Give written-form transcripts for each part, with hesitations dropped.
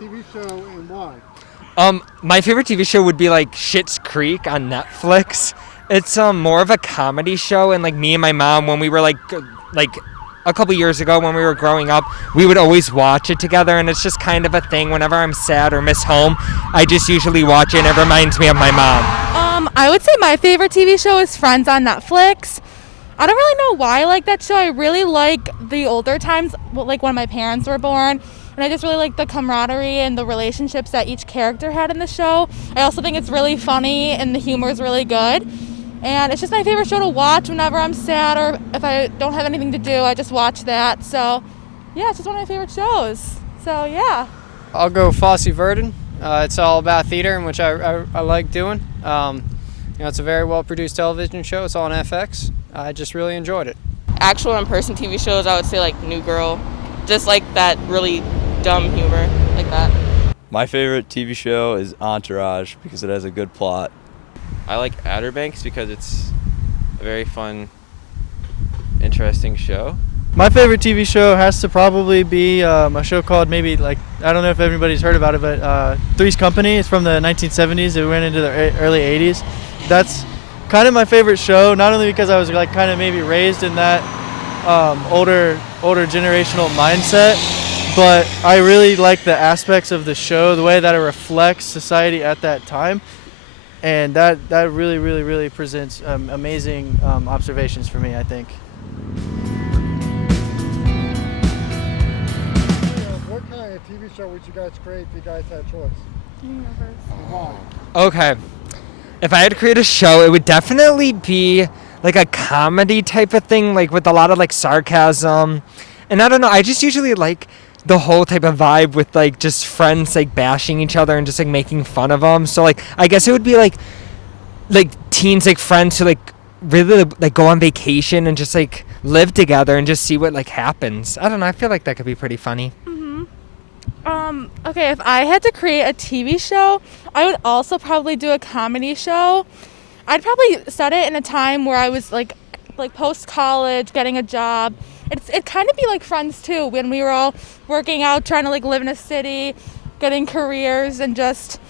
TV show and why? My favorite TV show would be like Schitt's Creek on Netflix. It's more of a comedy show, and like me and my mom, when we were like a couple years ago when we were growing up, we would always watch it together, and it's just kind of a thing. Whenever I'm sad or miss home, I just usually watch it, and it reminds me of my mom. I would say my favorite TV show is Friends on Netflix. I don't really know why I like that show. I really like the older times, like when my parents were born. And I just really like the camaraderie and the relationships that each character had in the show. I also think it's really funny and the humor is really good. And it's just my favorite show to watch whenever I'm sad or if I don't have anything to do, I just watch that. So, yeah, it's just one of my favorite shows. So, yeah. I'll go Fosse Verdon. It's all about theater, which I like doing. It's a very well-produced television show. It's all on FX. I just really enjoyed it. Actual in-person TV shows, I would say like New Girl. Just like that really dumb humor like that. My favorite TV show is Entourage because it has a good plot. I like Outer Banks because it's a very fun, interesting show. My favorite TV show has to probably be a show called I don't know if everybody's heard about it, but Three's Company. It's from the 1970s. It went into the early 80s. That's kind of my favorite show, not only because I was like kind of maybe raised in that older generational mindset, but I really like the aspects of the show, the way that it reflects society at that time, and that really presents amazing observations for me, I think. What kind of TV show would you guys create if you guys had a choice? Universe. Why? Okay. If I had to create a show, it would definitely be like a comedy type of thing, like with a lot of like sarcasm. And I don't know, I just usually like the whole type of vibe with like just friends like bashing each other and just like making fun of them. So like I guess it would be like teens, like friends who like really like go on vacation and just like live together and just see what like happens. I don't know, I feel like that could be pretty funny. Okay, if I had to create a TV show, I would also probably do a comedy show. I'd probably set it in a time where I was like post-college, getting a job. It'd kind of be like Friends too, when we were all working out, trying to like live in a city, getting careers and just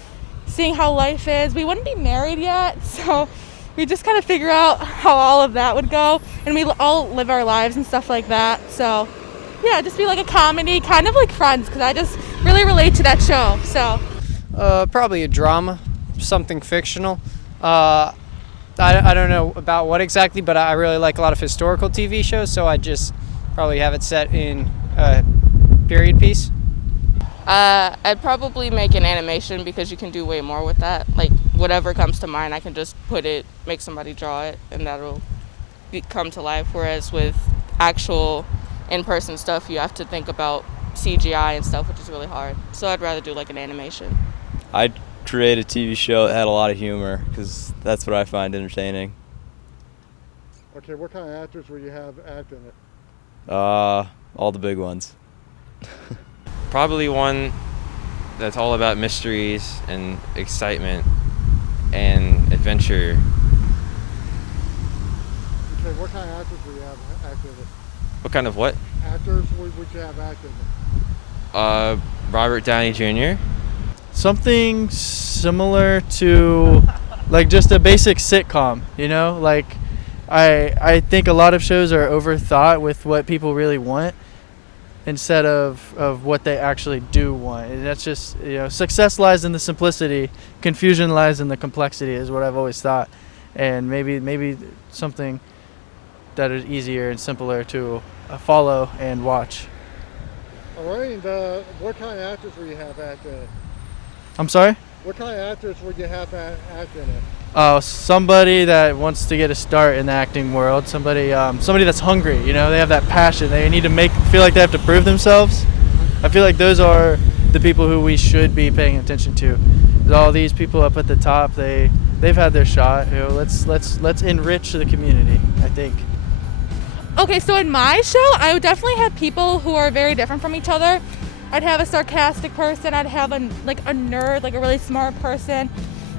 seeing how life is. We wouldn't be married yet, so we just kind of figure out how all of that would go, and we all live our lives and stuff like that. So yeah, just be like a comedy, kind of like Friends, because I just really relate to that show. So Probably a drama, something fictional. I don't know about what exactly, but I really like a lot of historical TV shows, so I just probably have it set in a period piece. I'd probably make an animation because you can do way more with that. Like whatever comes to mind, I can just make somebody draw it, and that'll come to life. Whereas with actual in-person stuff, you have to think about CGI and stuff, which is really hard. So I'd rather do like an animation. I'd create a TV show that had a lot of humor because that's what I find entertaining. Okay, what kind of actors would you have act in it? All the big ones. Probably one that's all about mysteries and excitement and adventure. Okay, what kind of actors would you have act in it? What kind of what? Actors would you have act in it? Robert Downey Jr. Something similar to like just a basic sitcom, you know? Like I think a lot of shows are overthought with what people really want instead of what they actually do want. And that's just, success lies in the simplicity, confusion lies in the complexity is what I've always thought. And maybe something that is easier and simpler to follow and watch. All right, and what kind of actors would you have act in it? I'm sorry? What kind of actors would you have act in it? Somebody that wants to get a start in the acting world. Somebody that's hungry. They have that passion. They need to feel like they have to prove themselves. I feel like those are the people who we should be paying attention to. All these people up at the top, they've had their shot. Let's enrich the community, I think. Okay, so in my show, I would definitely have people who are very different from each other. I'd have a sarcastic person. I'd have a nerd, like a really smart person.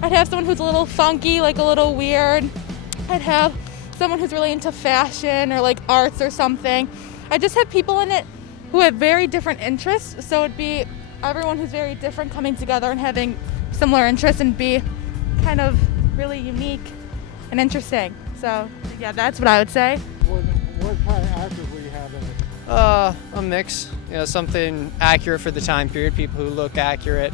I'd have someone who's a little funky, like a little weird. I'd have someone who's really into fashion or like arts or something. I just have people in it who have very different interests, so it'd be everyone who's very different coming together and having similar interests and be kind of really unique and interesting. So yeah, that's what I would say. What kind of actors will you have in it? A mix, something accurate for the time period, people who look accurate,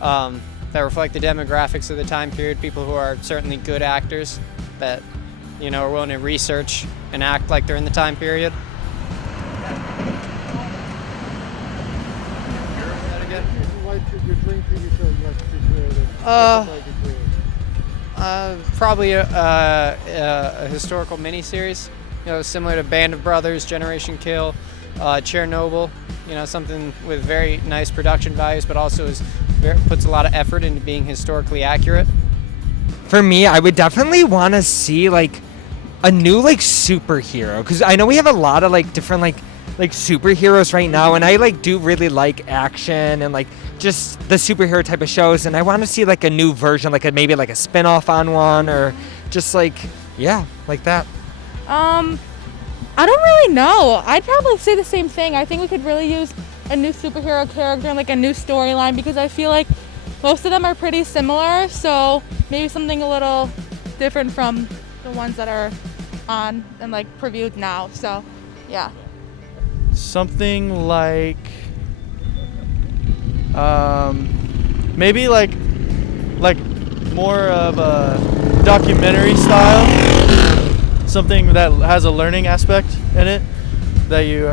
that reflect the demographics of the time period, people who are certainly good actors that, are willing to research and act like they're in the time period. Like your dream TV show you like to see created? Probably a historical miniseries, similar to Band of Brothers, Generation Kill, Chernobyl, something with very nice production values, but also puts a lot of effort into being historically accurate. For me, I would definitely want to see like a new like superhero, because I know we have a lot of like different like superheroes right now, and I like do really like action and like just the superhero type of shows, and I want to see like a new version, like maybe like a spin-off on one, or just like like that. I don't really know. I'd probably say the same thing. I think we could really use a new superhero character and like a new storyline, because I feel like most of them are pretty similar, so maybe something a little different from the ones that are on and like previewed now. So yeah. Something like maybe like more of a documentary style, something that has a learning aspect in it that you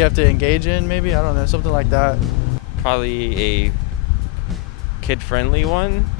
have to engage in, maybe, I don't know, something like that. Probably a kid-friendly one.